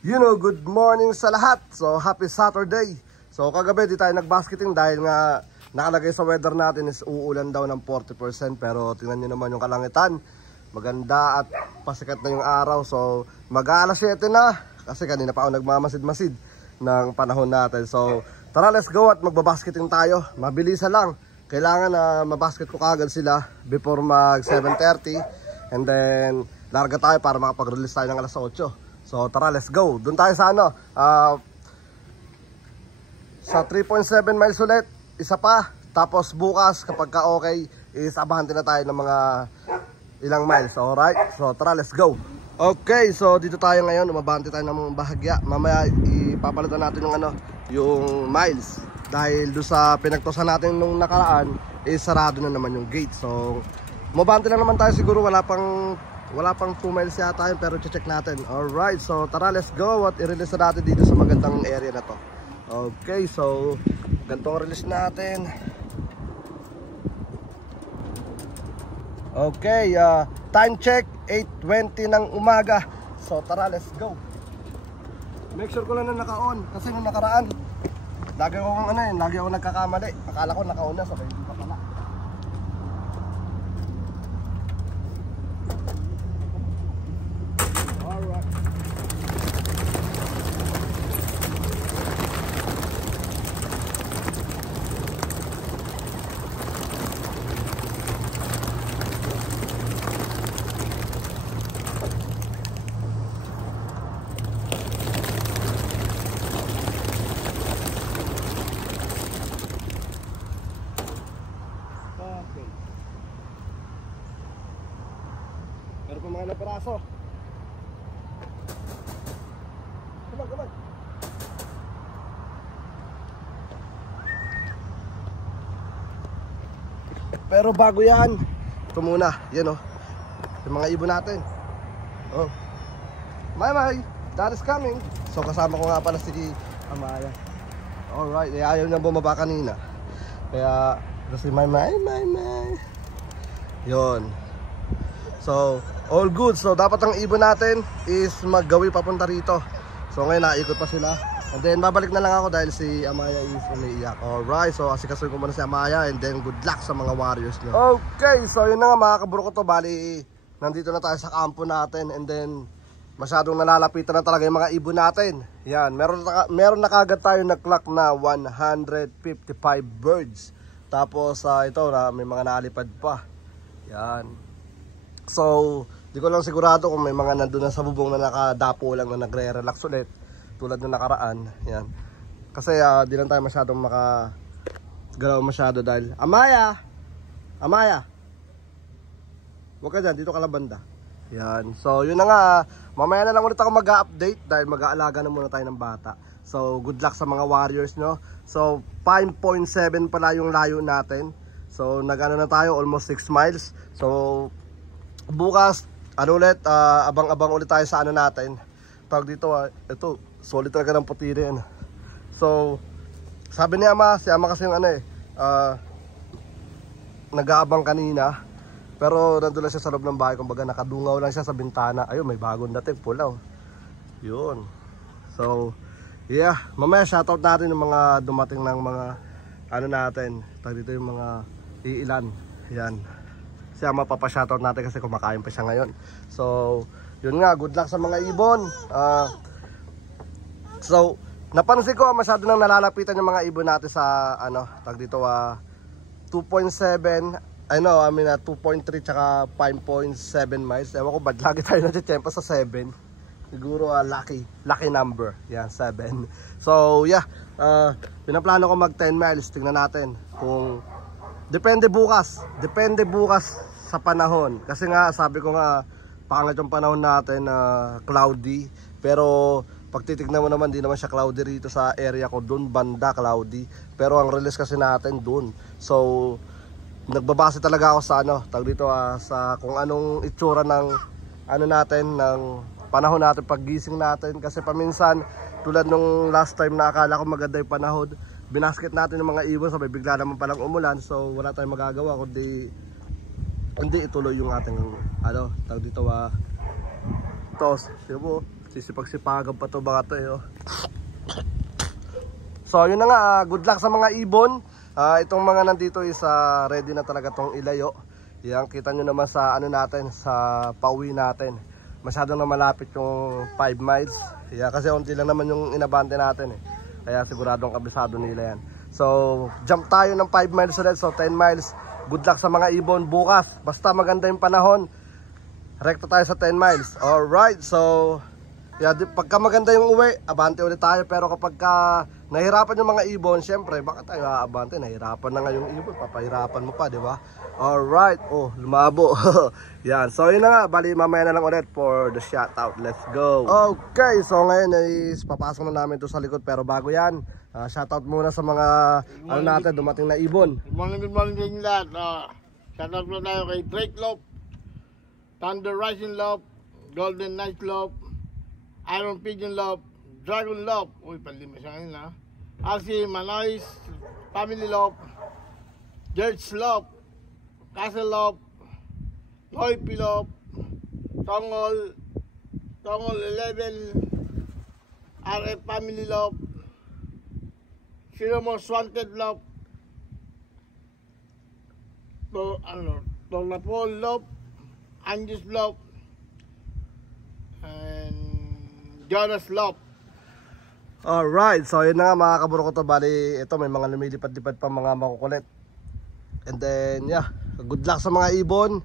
Good morning sa lahat. So, happy Saturday. So, kagabi di tayo nagbasketing dahil nga nakalagay sa weather natin is uulan daw ng 40%. Pero tingnan nyo naman yung kalangitan. Maganda at pasikat na yung araw. So, mag-aalas 7 na. Kasi kanina pa ako nagmamasid-masid ng panahon natin. So, tara let's go at magbabasketing tayo. Mabilisan lang. Kailangan na mabasket ko kagad sila before mag 7:30. And then, larga tayo para makapag-release tayo ng alas 8. So tara, let's go. Doon tayo sa sa 3.7 miles ulit. Isa pa. Tapos bukas kapag ka okay is abahante na tayo ng mga ilang miles. Alright? So tara, let's go. Okay, so dito tayo ngayon. Umabahante tayo ng bahagya. Mamaya ipapalitan natin yung miles. Dahil doon sa pinagtosan natin nung nakaraan is sarado na naman yung gate. So umabahante lang naman tayo, siguro wala pang 2 miles yata yun, pero check natin. Alright, so tara, let's go at i-release na natin dito sa magandang area na to. Okay, so ganito ang release natin. Okay, time check 8:20 ng umaga. So tara, let's go. Make sure ko lang na naka-on kasi nung nakaraan lagi ako nagkakamali. Akala ko naka-on na, sabay hindi pa pala. Meron pa mga napiraso. Kumag. Pero bago yan, ito muna, yan yung mga ibon natin. May, that is coming. So kasama ko nga pala si Amaya. Alright, ayaw na bumaba kanina. Kaya, kasi may. Yon. So, all good. So, dapat ang ibon natin is maggawi papunta rito. So, ngayon naikot pa sila. And then, babalik na lang ako dahil si Amaya is umiiyak. Alright, so asikasuhin ko muna si Amaya. And then, good luck sa mga warriors nyo. Okay, so yun na nga mga kaburo ko to. Bali, nandito na tayo sa kampo natin. And then, masyadong nalalapitan na talaga yung mga ibon natin. Yan, meron na kagad tayo na clock na 155 birds. Tapos, ito na, may mga nalipad pa. Yan. So, di ko lang sigurado kung may mga nandun na sa bubong na nakadapo lang na nagre-relax ulit tulad ng nakaraan. Yan. Kasi di lang tayo masyadong makagalaw masyado dahil Amaya! Huwag ka dyan, dito ka lang banda. Yan. So, yun na nga. Mamaya na lang ulit ako mag-update dahil mag-aalaga na muna tayo ng bata. So, good luck sa mga warriors, no? So, 5.7 pala yung layo natin. So, nag-ano na tayo, almost 6 miles. So, bukas, ulit, abang-abang ulit tayo sa natin. Tawag dito, ito, solid talaga ng puti rin. So, sabi ni Ama, si Ama kasi yung nag-aabang kanina. Pero nandun lang siya sa loob ng bahay, kumbaga nakadungaw lang siya sa bintana. Ayun, may bagong dating, pulaw. Yun. So, yeah, mamaya shoutout natin yung mga dumating ng mga, natin. Tawag dito yung mga iilan. Yan. Siya mapapa-shoutout natin kasi kumakain pa siya ngayon. So, yun nga, good luck sa mga ibon. So, napansin ko masyado nang nalalapitan yung mga ibon natin sa tag dito 2.7, 2.3 tsaka 5.7 miles. Ewan ko ba't lagi tayo natitsempa sa 7. Siguro lucky number. Yan, 7. So, yeah, pinaplano ko mag 10 miles. Tingnan natin kung depende bukas sa panahon. Kasi nga, sabi ko nga, pangit yung panahon natin na cloudy. Pero, pag titignan mo naman, di naman siya cloudy rito sa area ko. Doon, banda, cloudy. Pero, ang release kasi natin, doon. So, nagbabase talaga ako sa sa kung anong itsura ng, natin, ng panahon natin, paggising natin. Kasi paminsan, tulad nung last time na akala ko maganda yung panahon, binasket natin ng mga ibon, sabay bigla naman palang umulan. So, wala tayong magagawa kundi hindi ituloy yung ating tawag dito toss. Sino po? Sisipag-sipagan pa to baka to eh, oh. So yun na nga, good luck sa mga ibon. Itong mga nandito is ready na talaga tong ilayo. Yan, kita nyo naman sa ano natin, sa pauwi natin. Masyado na malapit yung 5 miles. Yeah, kasi unti lang naman yung inabante natin eh. Kaya siguradong kabisado nila yan. So, jump tayo ng 5 miles ulit. So, 10 miles. Good luck sa mga ibon bukas. Basta maganda yung panahon. Rekta tayo sa 10 miles. Alright, so yeah, pagka maganda yung uwi, abante ulit tayo. Pero kapag nahirapan yung mga ibon, syempre, baka tayo aabante. Nahirapan na nga yung ibon, papahirapan mo pa, di ba? Alright, oh, lumabo. Yan, so yun na nga, bali mamaya na lang ulit for the shoutout. Let's go. Okay, so ngayon is papasok na namin to sa likod. Pero bago yan, shoutout muna sa mga ano natin, dumating na ibon. Good morning din lahat. Shoutout muna tayo kay Drake Lop, Thunder Rising Lop, Golden Knight Lop, Iron Pigeon Lop, Dragon Lop, uy, palima siya kanila. RC Manoy's Family Lop, George Lop, Castle Lop, Noy Pilop, Tongol 11, RF Family Lop, Sino Most Wanted Lop, Tornapol Lop, Angus Lop, and Jonas Lop. Alright, so yun na nga mga kaburo ko to. Bali, ito may mga lumilipad-lipad pa mga makukulit. And then, yeah, good luck sa mga ibon.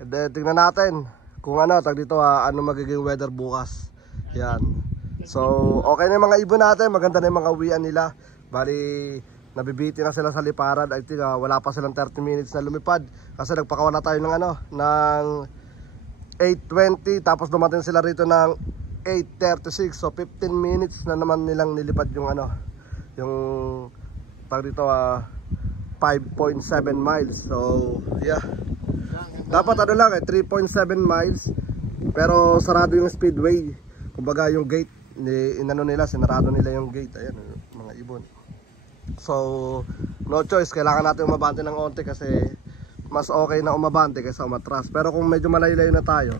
And then, tingnan natin kung ano, tag dito ano magiging weather bukas. Yan. So, okay na yung mga ibon natin. Maganda na yung mga uwian nila. Bali, nabibiti na sila sa liparan. I think wala pa silang 30 minutes na lumipad. Kasi nagpakawala tayo ng ano, ng 8:20. Tapos dumating sila rito ng 8:36. So, 15 minutes na naman nilang nilipad yung ano, yung tag dito 5.7 miles. So, yeah. Dapat ano lang 3.7 miles. Pero sarado yung speedway. Kumbaga yung gate, inano nila, sinarado nila yung gate. Ayan, mga ibon. So, no choice. Kailangan natin umabante ng onte kasi mas okay na umabante kaysa umatras. Pero kung medyo malayo-layo na tayo,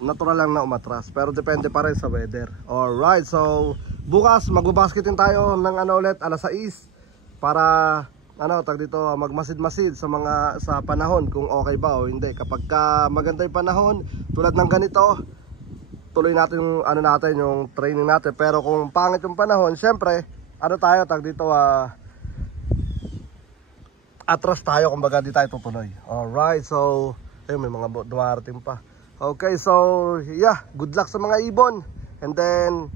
natural lang na umatras. Pero depende pa rin sa weather. Alright, so bukas magbabasketin tayo ng ano ulit, alas 6. Para ano, tag dito, magmasid-masid sa panahon kung okay ba o hindi. Kapag maganda yung panahon, tulad ng ganito, tuloy natin yung ano natin, yung training natin. Pero kung pangit yung panahon, syempre, ano tayo, tag dito, atras tayo, kumbaga di tayo tutuloy. Alright, so ayun, may mga dumarating pa. Okay, so yeah, good luck sa mga ibon. And then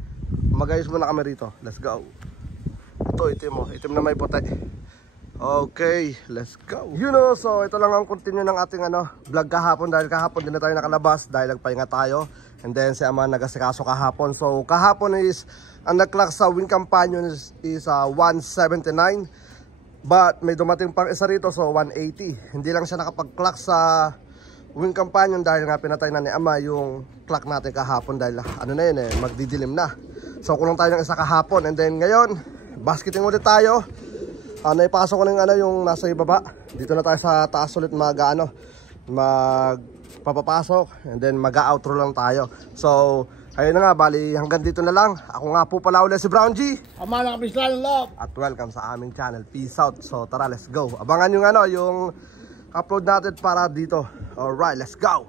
magayos muna kami rito. Let's go. Ito, itim na may puti. Okay, let's go. You know, so ito lang ang continue ng ating vlog kahapon. Dahil kahapon din na tayo nakalabas dahil nagpahinga tayo. And then si Ama nagasikaso kahapon. So kahapon is ang nag-clock sa Wing Companion is 179. But may dumating pang isa rito, so 180. Hindi lang siya nakapag-clock sa Wing Companion dahil nga pinatay na ni Ama yung clock natin kahapon. Dahil ano na yun magdidilim na. So kulong tayo ng isa kahapon. And then ngayon, basketing ulit tayo. Naipasok ko ng yung nasa ibaba. Dito na tayo sa taas ulit magpapapasok. And then mag-outro lang tayo. So ayun na nga, bali hanggang dito na lang. Ako nga po pala ulit si Brown G. Ama na kapislan, love. At welcome sa aming channel. Peace out. So tara, let's go. Abangan yung yung upload natin para dito. Alright, let's go.